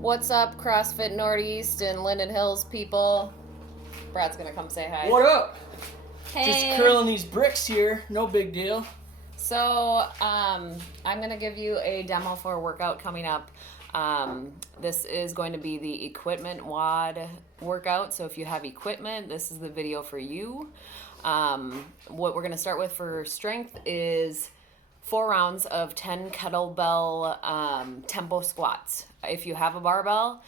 What's up, CrossFit Northeast and Linden Hills people? Brad's gonna come say hi. What up? Hey. Just curling these bricks here. No big deal. So, I'm gonna give you a demo for a workout coming up. This is going to be the equipment WOD workout. So if you have equipment, this is the video for you. What we're gonna start with for strength is 4 rounds of 10 kettlebell tempo squats. If you have a barbell,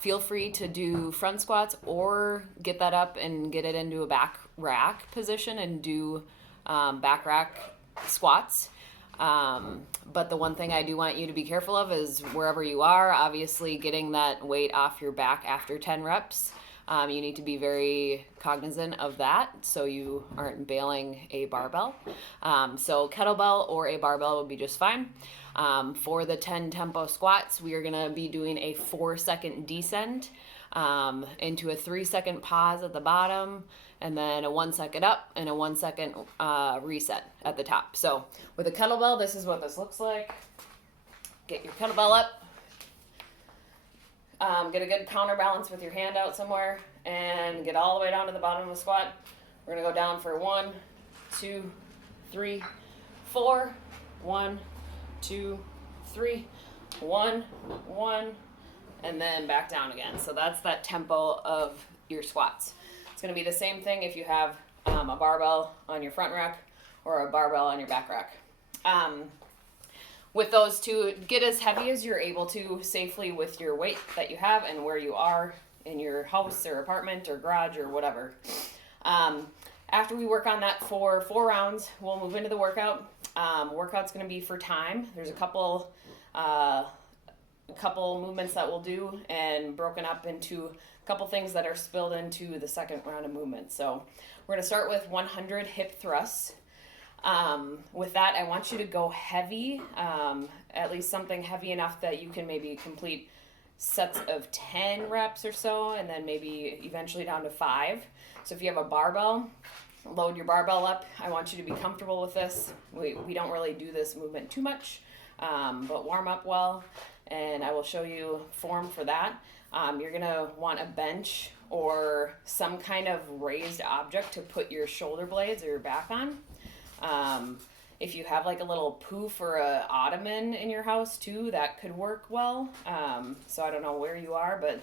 feel free to do front squats or get that up and get it into a back rack position and do back rack squats. But the one thing I do want you to be careful of is wherever you are, obviously getting that weight off your back after 10 reps. You need to be very cognizant of that so you aren't bailing a barbell. So kettlebell or a barbell would be just fine. For the 10 tempo squats, we are going to be doing a 4-second descent into a 3-second pause at the bottom, and then a 1-second up and a 1-second reset at the top. So with a kettlebell, this is what this looks like. Get your kettlebell up. Get a good counterbalance with your hand out somewhere and get all the way down to the bottom of the squat. We're going to go down for 1, 2, 3, 4. 1, 2, 3, 1, 1, and then back down again. So that's that tempo of your squats. It's going to be the same thing if you have a barbell on your front rack or a barbell on your back rack. With those two, get as heavy as you're able to safely with your weight that you have and where you are in your house or apartment or garage or whatever. After we work on that for 4 rounds, we'll move into the workout. Workout's going to be for time. There's a couple movements that we'll do and broken up into a couple things that are spilled into the second round of movement. So we're going to start with 100 hip thrusts. With that, I want you to go heavy, at least something heavy enough that you can maybe complete sets of 10 reps or so, and then maybe eventually down to 5. So if you have a barbell, load your barbell up. I want you to be comfortable with this. We don't really do this movement too much, but warm up well, and I will show you form for that. You're gonna want a bench or some kind of raised object to put your shoulder blades or your back on. If you have like a little poof or a ottoman in your house too, that could work well. So I don't know where you are, but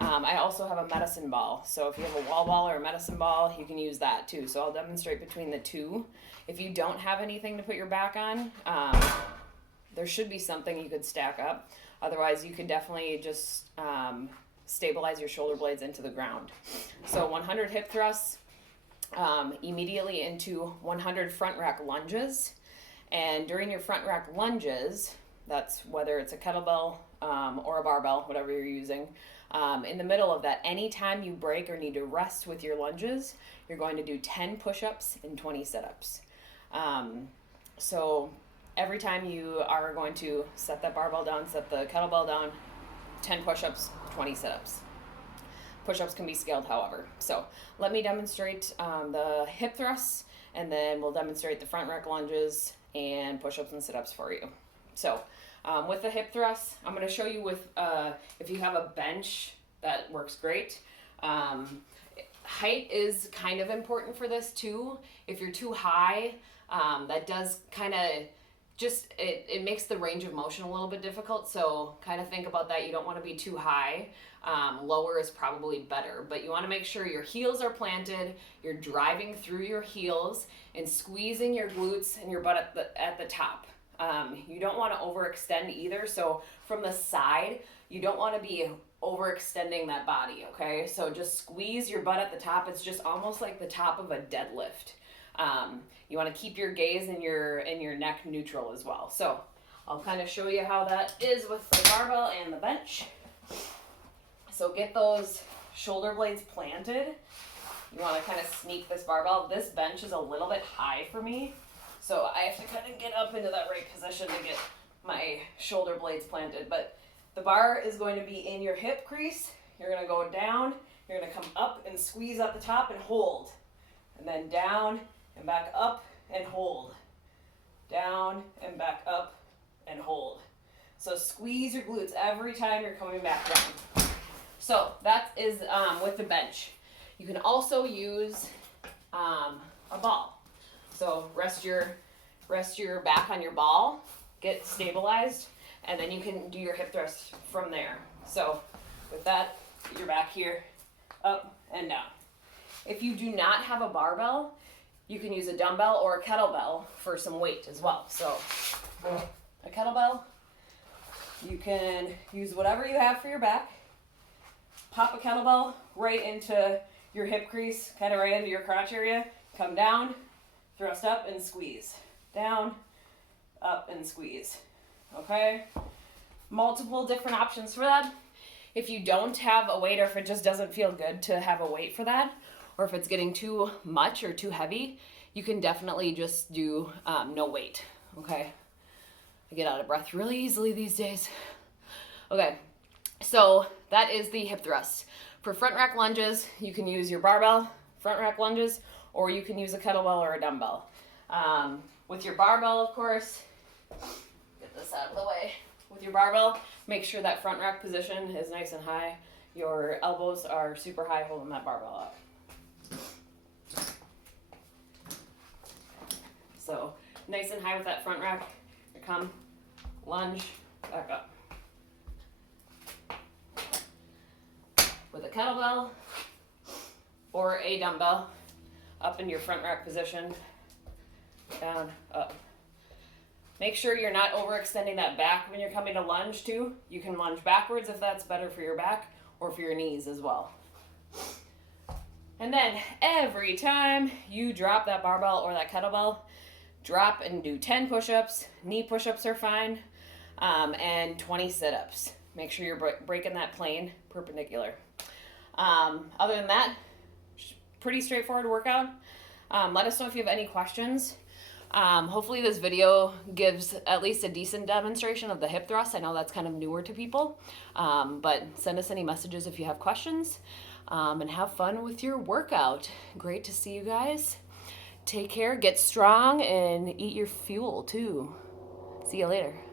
I also have a medicine ball. So if you have a wall ball or a medicine ball, you can use that too. So I'll demonstrate between the two. If you don't have anything to put your back on, there should be something you could stack up. Otherwise, you could definitely just stabilize your shoulder blades into the ground. So 100 hip thrusts. Immediately into 100 front rack lunges, and during your front rack lunges, that's whether it's a kettlebell or a barbell, whatever you're using, in the middle of that, anytime you break or need to rest with your lunges, you're going to do 10 push-ups and 20 sit-ups. So every time you are going to set that barbell down, set the kettlebell down, 10 push-ups, 20 sit-ups. Push-ups can be scaled, however. So let me demonstrate the hip thrusts, and then we'll demonstrate the front rack lunges and push-ups and sit-ups for you. So with the hip thrusts, I'm going to show you with, if you have a bench, that works great. Height is kind of important for this too. If you're too high, that does kind of just, it makes the range of motion a little bit difficult. So kind of think about that. You don't want to be too high. Lower is probably better, but you want to make sure your heels are planted, you're driving through your heels and squeezing your glutes and your butt at the top. You don't want to overextend either. So from the side, you don't want to be overextending that body, okay? So just squeeze your butt at the top. It's just almost like the top of a deadlift. You want to keep your gaze and your neck neutral as well. So I'll kind of show you how that is with the barbell and the bench. So get those shoulder blades planted. You want to kind of sneak this barbell. This bench is a little bit high for me, so I have to kind of get up into that right position to get my shoulder blades planted. But the bar is going to be in your hip crease. You're going to go down. You're going to come up and squeeze at the top and hold. And then down and back up and hold. Down and back up and hold. So squeeze your glutes every time you're coming back down. So that is with the bench. You can also use a ball. So rest your back on your ball, get stabilized, and then you can do your hip thrust from there. So with that, get your back here, up and down. If you do not have a barbell, you can use a dumbbell or a kettlebell for some weight as well. So a kettlebell, you can use whatever you have for your back. Pop a kettlebell right into your hip crease, kind of right into your crotch area. Come down, thrust up and squeeze. Down, up and squeeze. Okay? Multiple different options for that. If you don't have a weight, or if it just doesn't feel good to have a weight for that, or if it's getting too much or too heavy, you can definitely just do no weight. Okay? I get out of breath really easily these days. Okay, so that is the hip thrust. For front rack lunges, you can use your barbell, front rack lunges, or you can use a kettlebell or a dumbbell. With your barbell, of course, get this out of the way. With your barbell, make sure that front rack position is nice and high. Your elbows are super high holding that barbell up. So nice and high with that front rack. Here come, lunge, back up. With a kettlebell or a dumbbell, up in your front rack position, down, up. Make sure you're not overextending that back when you're coming to lunge too. You can lunge backwards if that's better for your back or for your knees as well. And then every time you drop that barbell or that kettlebell, drop and do 10 push-ups. Knee push-ups are fine. And 20 sit-ups. Make sure you're breaking that plane perpendicular. Other than that, pretty straightforward workout. Let us know if you have any questions. Hopefully this video gives at least a decent demonstration of the hip thrust. I know that's kind of newer to people, but send us any messages if you have questions, and have fun with your workout. Great to see you guys. Take care, get strong, and eat your fuel too. See you later.